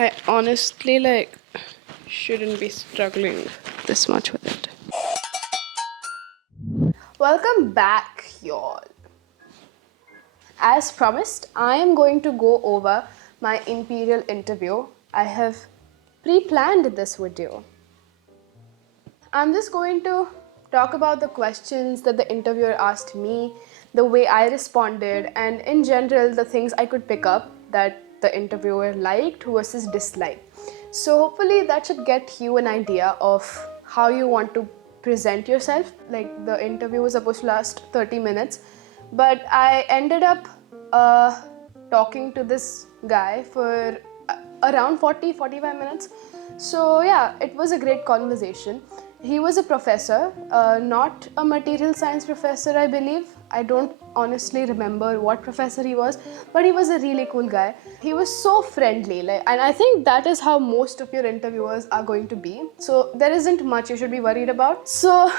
I honestly shouldn't be struggling this much with it. Welcome back, y'all. As promised, I am going to go over my Imperial interview. I have pre-planned this video. I'm just going to talk about the questions that the interviewer asked me, the way I responded, and in general, the things I could pick up that the interviewer liked versus disliked. So hopefully that should get you an idea of how you want to present yourself. Like, the interview was supposed to last 30 minutes, but I ended up talking to this guy for around 40-45 minutes. So yeah, it was a great conversation. He was a professor, not a material science professor, I believe. I don't honestly remember what professor he was, but he was a really cool guy. He was so friendly, and I think that is how most of your interviewers are going to be. So there isn't much you should be worried about. So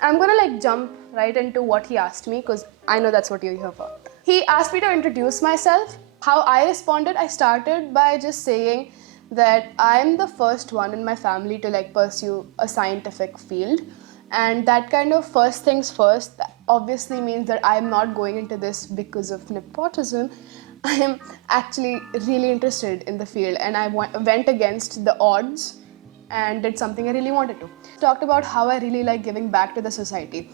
I'm gonna jump right into what he asked me, because I know that's what you're here for. He asked me to introduce myself. How I responded, I started by just saying that I'm the first one in my family to pursue a scientific field, and that kind of first things first obviously means that I'm not going into this because of nepotism. I am actually really interested in the field, and I went against the odds and did something I really wanted to. Talked about how I really like giving back to the society,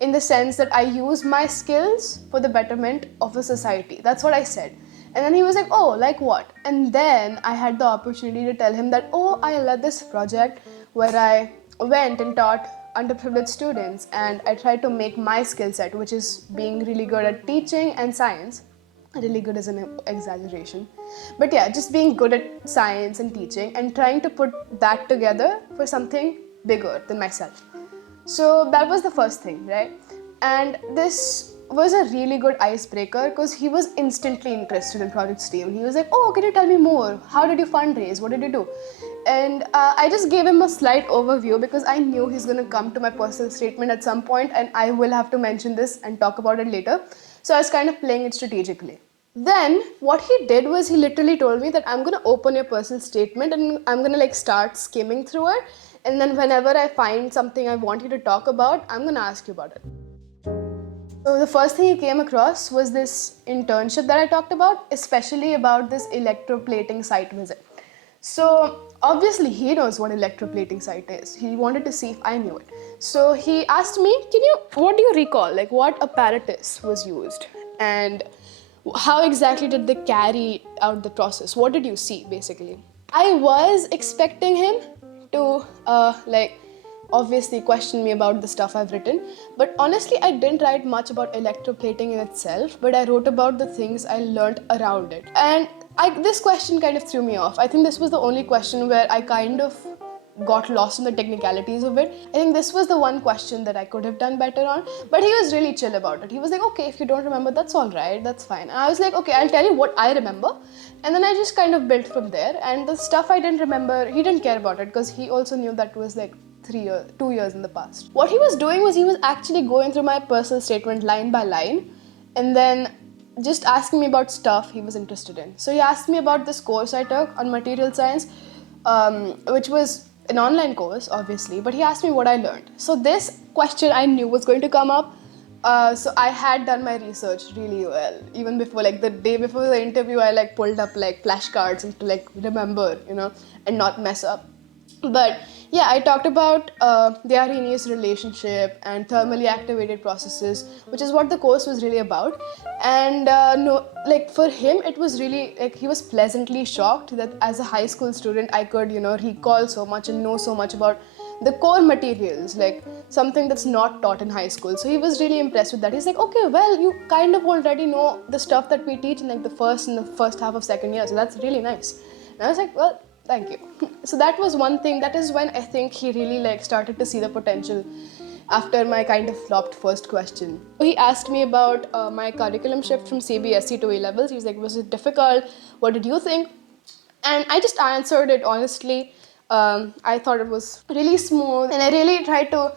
in the sense that I use my skills for the betterment of the society. That's what I said. And then he was like, oh, like what? And then I had the opportunity to tell him that, oh, I led this project where I went and taught underprivileged students, and I tried to make my skill set, which is being really good at teaching and science. Really good is an exaggeration. But yeah, just being good at science and teaching and trying to put that together for something bigger than myself. So that was the first thing, right? And this was a really good icebreaker because he was instantly interested in Project STEAM. He was like, oh, can you tell me more? How did you fundraise? What did you do? And I just gave him a slight overview because I knew he's going to come to my personal statement at some point, and I will have to mention this and talk about it later. So I was kind of playing it strategically. Then what he did was he literally told me that I'm going to open your personal statement and I'm going to start skimming through it, and then whenever I find something I want you to talk about, I'm going to ask you about it. So the first thing he came across was this internship that I talked about, especially about this electroplating site visit. So obviously he knows what electroplating site is. He wanted to see if I knew it. So he asked me, what do you recall? What apparatus was used? And how exactly did they carry out the process? What did you see, basically? I was expecting him to obviously question me about the stuff I've written, but honestly I didn't write much about electroplating in itself, but I wrote about the things I learned around it. And this question kind of threw me off. I think this was the only question where I kind of got lost in the technicalities of it. I think this was the one question that I could have done better on, but he was really chill about it. He was like, okay, if you don't remember, that's all right, that's fine. And I was like, okay, I'll tell you what I remember. And then I just kind of built from there. And the stuff I didn't remember, he didn't care about it because he also knew that was 2 years in the past. What he was doing was he was actually going through my personal statement line by line and then just asking me about stuff he was interested in. So he asked me about this course I took on material science, which was an online course, obviously, but he asked me what I learned. So this question I knew was going to come up. So I had done my research really well. Even before, the day before the interview, I pulled up flashcards and to remember, and not mess up. But yeah, I talked about the Arrhenius relationship and thermally activated processes, which is what the course was really about. And for him, it was really he was pleasantly shocked that as a high school student, I could recall so much and know so much about the core materials, something that's not taught in high school. So he was really impressed with that. He's like, okay, well, you kind of already know the stuff that we teach in the first half of second year, so that's really nice. And I was like, well, thank you. So that was one thing. That is when I think he really started to see the potential after my kind of flopped first question. He asked me about my curriculum shift from CBSE to A-levels. He was like, was it difficult? What did you think? And I just answered it honestly. I thought it was really smooth, and I really tried to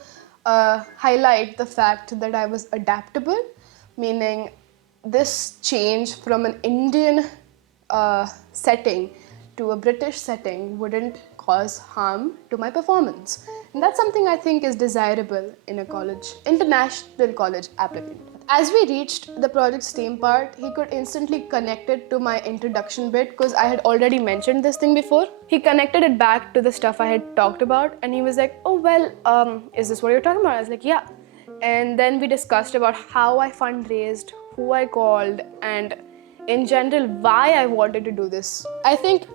highlight the fact that I was adaptable, meaning this change from an Indian setting to a British setting wouldn't cause harm to my performance. And that's something I think is desirable in a college, international college applicant. As we reached the project's team part, he could instantly connect it to my introduction bit because I had already mentioned this thing before. He connected it back to the stuff I had talked about and he was like, oh well, is this what you're talking about? I was like, yeah. And then we discussed about how I fundraised, who I called, and in general, why I wanted to do this. I think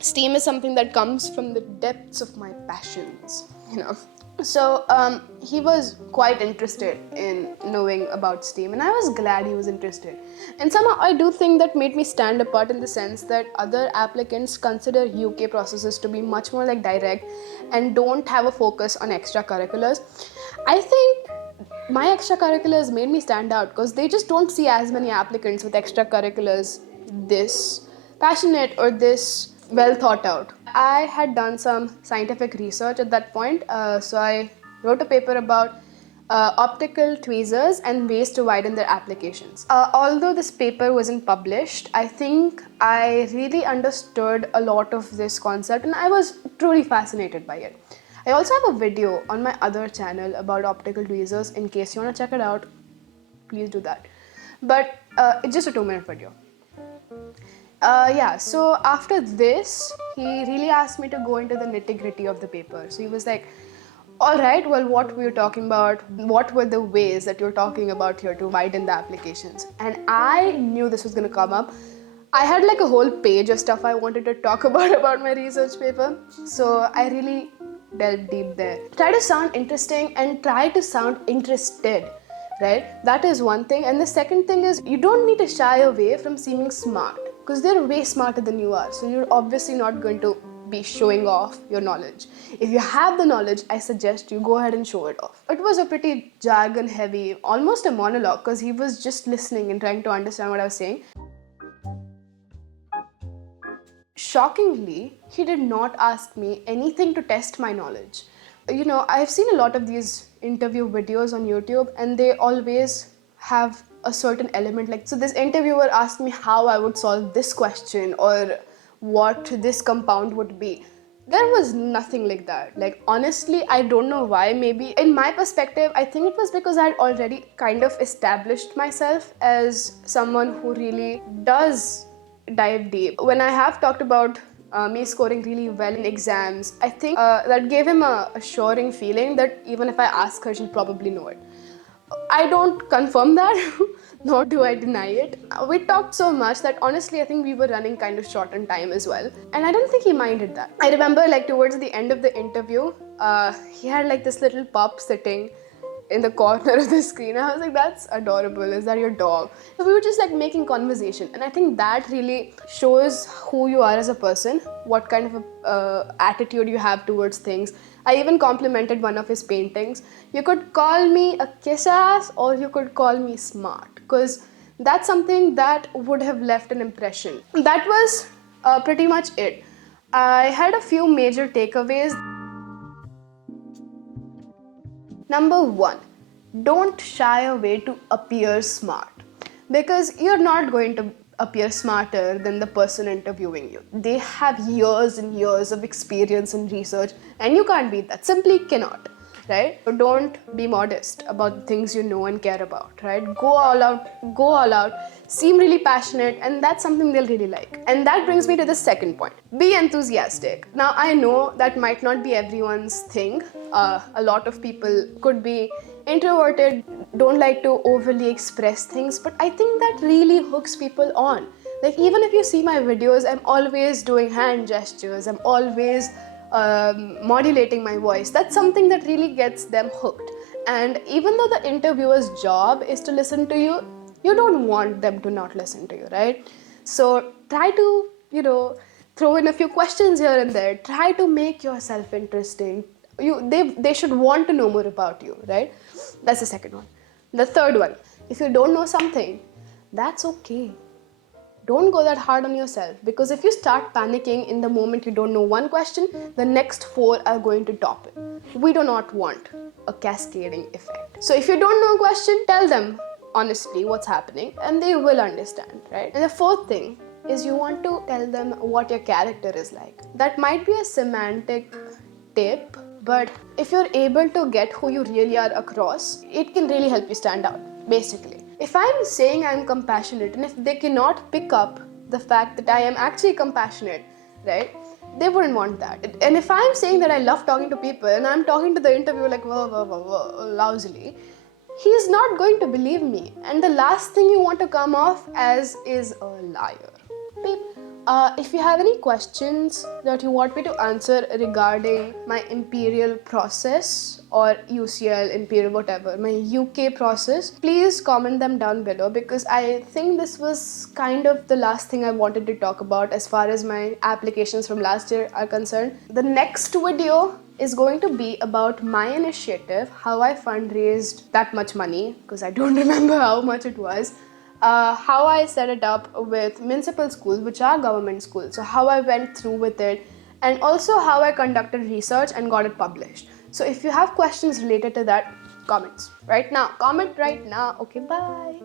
STEAM is something that comes from the depths of my passions, you know. So he was quite interested in knowing about STEAM and I was glad he was interested. And somehow I do think that made me stand apart in the sense that other applicants consider UK processes to be much more like direct and don't have a focus on extracurriculars. I think my extracurriculars made me stand out because they just don't see as many applicants with extracurriculars this passionate or this well thought out. I had done some scientific research at that point, so I wrote a paper about optical tweezers and ways to widen their applications. Although this paper wasn't published, I think I really understood a lot of this concept and I was truly fascinated by it. I also have a video on my other channel about optical tweezers. In case you want to check it out, please do that. But it's just a 2-minute video. So after this, he really asked me to go into the nitty-gritty of the paper. So he was like, all right, well, what were you talking about? What were the ways that you're talking about here to widen the applications? And I knew this was going to come up. I had like a whole page of stuff I wanted to talk about my research paper. So I really delved deep there. Try to sound interesting and try to sound interested, right? That is one thing. And the second thing is you don't need to shy away from seeming smart because they're way smarter than you are. So you're obviously not going to be showing off your knowledge. If you have the knowledge, I suggest you go ahead and show it off. It was a pretty jargon heavy, almost a monologue because he was just listening and trying to understand what I was saying. Shockingly, he did not ask me anything to test my knowledge. You know, I've seen a lot of these interview videos on YouTube and they always have a certain element like, so this interviewer asked me how I would solve this question or what this compound would be. There was nothing like that. Like, honestly, I don't know why. Maybe in my perspective, I think it was because I had already kind of established myself as someone who really does dive deep. When I have talked about me scoring really well in exams, I think that gave him a assuring feeling that even if I ask her, she'll probably know it. I don't confirm that, nor do I deny it. We talked so much that honestly I think we were running kind of short on time as well. And I don't think he minded that. I remember like towards the end of the interview, he had like this little pup sitting in the corner of the screen. I was like, that's adorable. Is that your dog? So we were just like making conversation. And I think that really shows who you are as a person, what kind of attitude you have towards things. I even complimented one of his paintings. You could call me a kiss ass or you could call me smart, because that's something that would have left an impression. That was pretty much it. I had a few major takeaways. Number 1, don't shy away to appear smart, because you're not going to appear smarter than the person interviewing you. They have years and years of experience and research and you can't beat that, simply cannot, right? So don't be modest about the things you know and care about, right? Go all out, seem really passionate, and that's something they'll really like. And that brings me to the second point. Be enthusiastic. Now, I know that might not be everyone's thing. A lot of people could be introverted, don't like to overly express things, but I think that really hooks people on. Like, even if you see my videos, I'm always doing hand gestures, I'm always modulating my voice. That's something that really gets them hooked. And even though the interviewer's job is to listen to you, you don't want them to not listen to you, right? So try to, throw in a few questions here and there. Try to make yourself interesting. They should want to know more about you, right? That's the second one. The third one, if you don't know something, that's okay. Don't go that hard on yourself, because if you start panicking in the moment you don't know one question, the next 4 are going to top it. We do not want a cascading effect. So if you don't know a question, tell them honestly what's happening and they will understand, right? And the fourth thing, is you want to tell them what your character is like. That might be a semantic tip, but if you're able to get who you really are across, it can really help you stand out, basically. If I'm saying I'm compassionate, and if they cannot pick up the fact that I am actually compassionate, right? They wouldn't want that. And if I'm saying that I love talking to people and I'm talking to the interviewer like lousily, he's not going to believe me. And the last thing you want to come off as is a liar. Beep. If you have any questions that you want me to answer regarding my imperial process or UCL, imperial, whatever, my UK process, please comment them down below, because I think this was kind of the last thing I wanted to talk about as far as my applications from last year are concerned. The next video is going to be about my initiative, how I fundraised that much money, because I don't remember how much it was. How I set it up with municipal schools, which are government schools, so how I went through with it, and also how I conducted research and got it published. So if you have questions related to that, comment right now. Okay, bye.